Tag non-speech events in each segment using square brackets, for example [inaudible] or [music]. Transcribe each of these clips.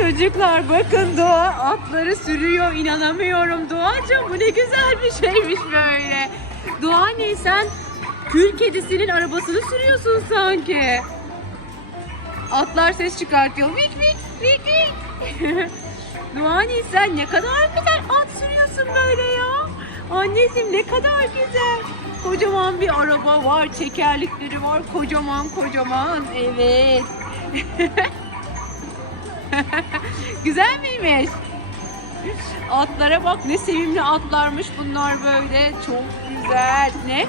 Çocuklar bakın Doğa atları sürüyor. İnanamıyorum Doğacığım bu ne güzel bir şeymiş böyle. Doğa ne sen kül kedisinin arabasını sürüyorsun sanki. Atlar ses çıkartıyor. Vik vik vik vik. [laughs] Doğani sen ne kadar güzel at sürüyorsun böyle ya. Anneciğim ne kadar güzel. Kocaman bir araba var, çekerlikleri var. Kocaman kocaman. Evet. [laughs] [laughs] güzel miymiş? Atlara bak ne sevimli atlarmış bunlar böyle. Çok güzel. Ne?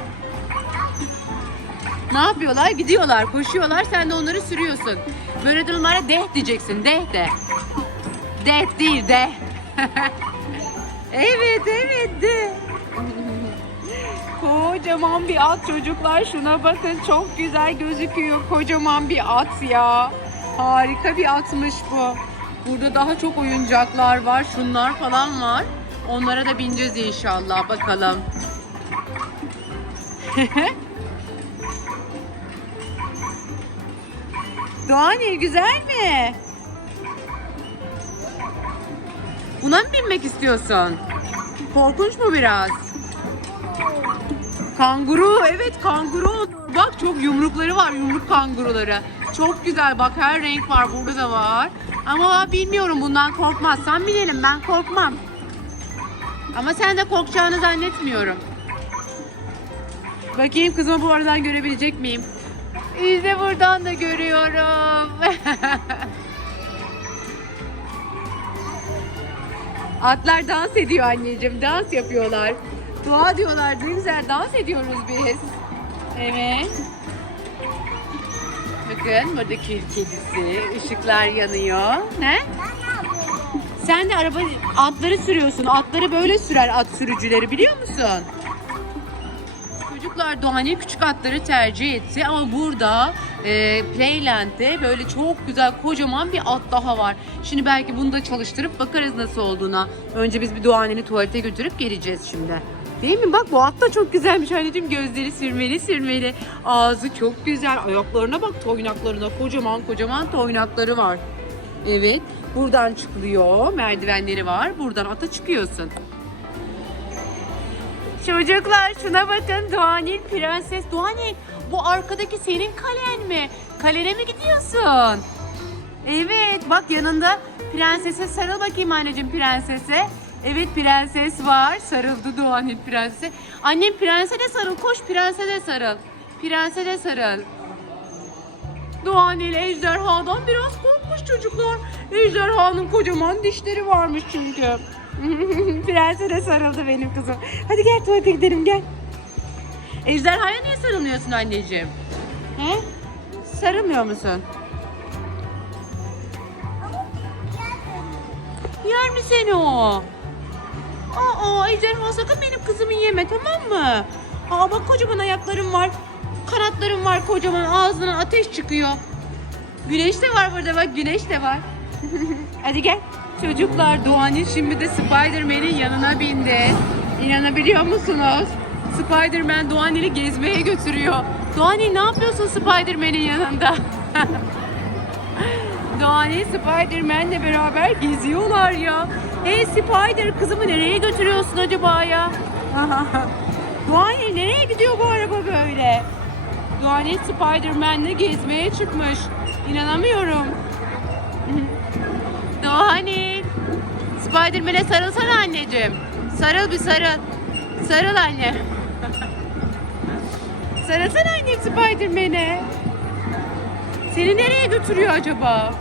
Ne yapıyorlar? Gidiyorlar, koşuyorlar. Sen de onları sürüyorsun. Böyle durumlara deh diyeceksin. Deh de. Deh değil de. [laughs] evet evet de. Kocaman bir at çocuklar. Şuna bakın çok güzel gözüküyor. Kocaman bir at ya. Harika bir atmış bu. Burada daha çok oyuncaklar var. Şunlar falan var. Onlara da bineceğiz inşallah. Bakalım. [laughs] Doğanil güzel mi? Buna mı binmek istiyorsun? Korkunç mu biraz? Kanguru, evet kanguru. Bak çok yumrukları var, yumruk kanguruları. Çok güzel, bak her renk var, burada da var. Ama bilmiyorum bundan korkmazsan binelim, ben korkmam. Ama sen de korkacağını zannetmiyorum. Bakayım kızımı bu aradan görebilecek miyim? İşte buradan da görüyorum. [laughs] Atlar dans ediyor anneciğim. Dans yapıyorlar. Dua diyorlar. Ne güzel dans ediyoruz biz. Evet. Bakın burada kül kedisi. Işıklar yanıyor. Ne? Sen de araba atları sürüyorsun. Atları böyle sürer at sürücüleri biliyor musun? Çocuklar Doğan'ı küçük atları tercih etti ama burada e, Playland'de böyle çok güzel kocaman bir at daha var. Şimdi belki bunu da çalıştırıp bakarız nasıl olduğuna. Önce biz bir Doğan'ı tuvalete götürüp geleceğiz şimdi. Değil mi? Bak bu at da çok güzelmiş anneciğim. Gözleri sürmeli sürmeli. Ağzı çok güzel. Ayaklarına bak toynaklarına. Kocaman kocaman toynakları var. Evet. Buradan çıkılıyor. Merdivenleri var. Buradan ata çıkıyorsun. Çocuklar şuna bakın Doğanil Prenses. Doğanil bu arkadaki senin kalen mi? Kalene mi gidiyorsun? Evet bak yanında prensese sarıl bakayım anneciğim prensese. Evet prenses var. Sarıldı Doğanil prensese. Annem prense de sarıl. Koş prense de sarıl. Prense de sarıl. Doğanil ejderhadan biraz korkmuş çocuklar. Ejderhanın kocaman dişleri varmış çünkü. [laughs] Prense de sarıldı benim kızım. Hadi gel tuvalete gidelim gel. Ejderhaya niye sarılmıyorsun anneciğim? He? Sarılmıyor musun? Yer mi seni o? Aa ejderha sakın benim kızımı yeme tamam mı? Aa bak kocaman ayaklarım var. Kanatlarım var kocaman ağzından ateş çıkıyor. Güneş de var burada bak güneş de var. [laughs] Hadi gel. Çocuklar Doğan'ın şimdi de Spider-Man'in yanına bindi. İnanabiliyor musunuz? Spider-Man Doğan'ı gezmeye götürüyor. Doğan'ı ne yapıyorsun Spider-Man'in yanında? [laughs] Doğan'ı Spider-Man'le beraber geziyorlar ya. Hey Spider kızımı nereye götürüyorsun acaba ya? [laughs] Doğan'ı nereye gidiyor bu araba böyle? Doğan'ı Spider-Man'le gezmeye çıkmış. İnanamıyorum. [laughs] Doğani. Spiderman'e sarılsana anneciğim. Sarıl bir sarıl. Sarıl anne. Sarılsana annem Spiderman'e. Seni nereye götürüyor acaba?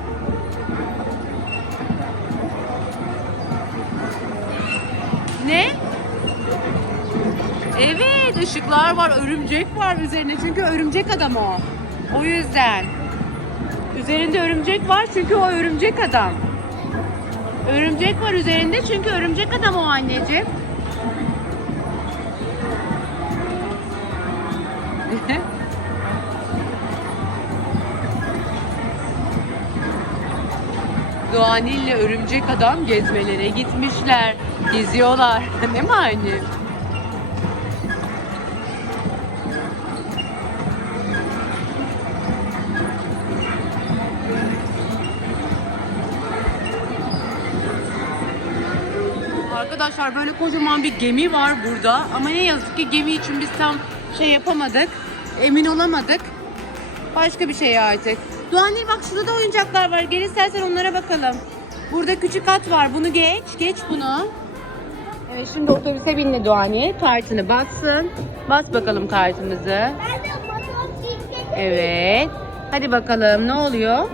Ne? Evet ışıklar var, örümcek var üzerine çünkü örümcek adam o. O yüzden. Üzerinde örümcek var çünkü o örümcek adam. Örümcek var üzerinde çünkü örümcek adam o anneciğim. Doğanil'le Örümcek Adam gezmelere gitmişler. Geziyorlar. Değil mi anne? Arkadaşlar böyle kocaman bir gemi var burada ama ne yazık ki gemi için biz tam şey yapamadık, emin olamadık. Başka bir şey artık. Doğanil bak şurada da oyuncaklar var. Gel istersen onlara bakalım. Burada küçük at var. Bunu geç. Geç bunu. Evet şimdi otobüse bindi Doğanil. Kartını bassın. Bas bakalım kartımızı. Evet. Hadi bakalım ne oluyor?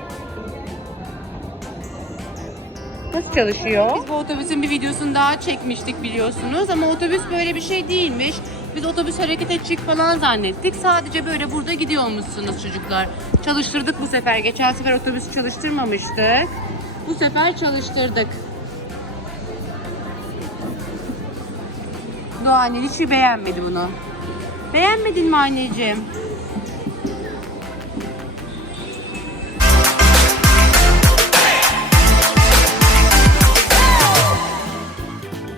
Nasıl çalışıyor? Biz bu otobüsün bir videosunu daha çekmiştik biliyorsunuz ama otobüs böyle bir şey değilmiş. Biz otobüs hareket edecek falan zannettik. Sadece böyle burada gidiyormuşsunuz çocuklar. Çalıştırdık bu sefer. Geçen sefer otobüsü çalıştırmamıştık. Bu sefer çalıştırdık. Doğanil hiç beğenmedi bunu. Beğenmedin mi anneciğim?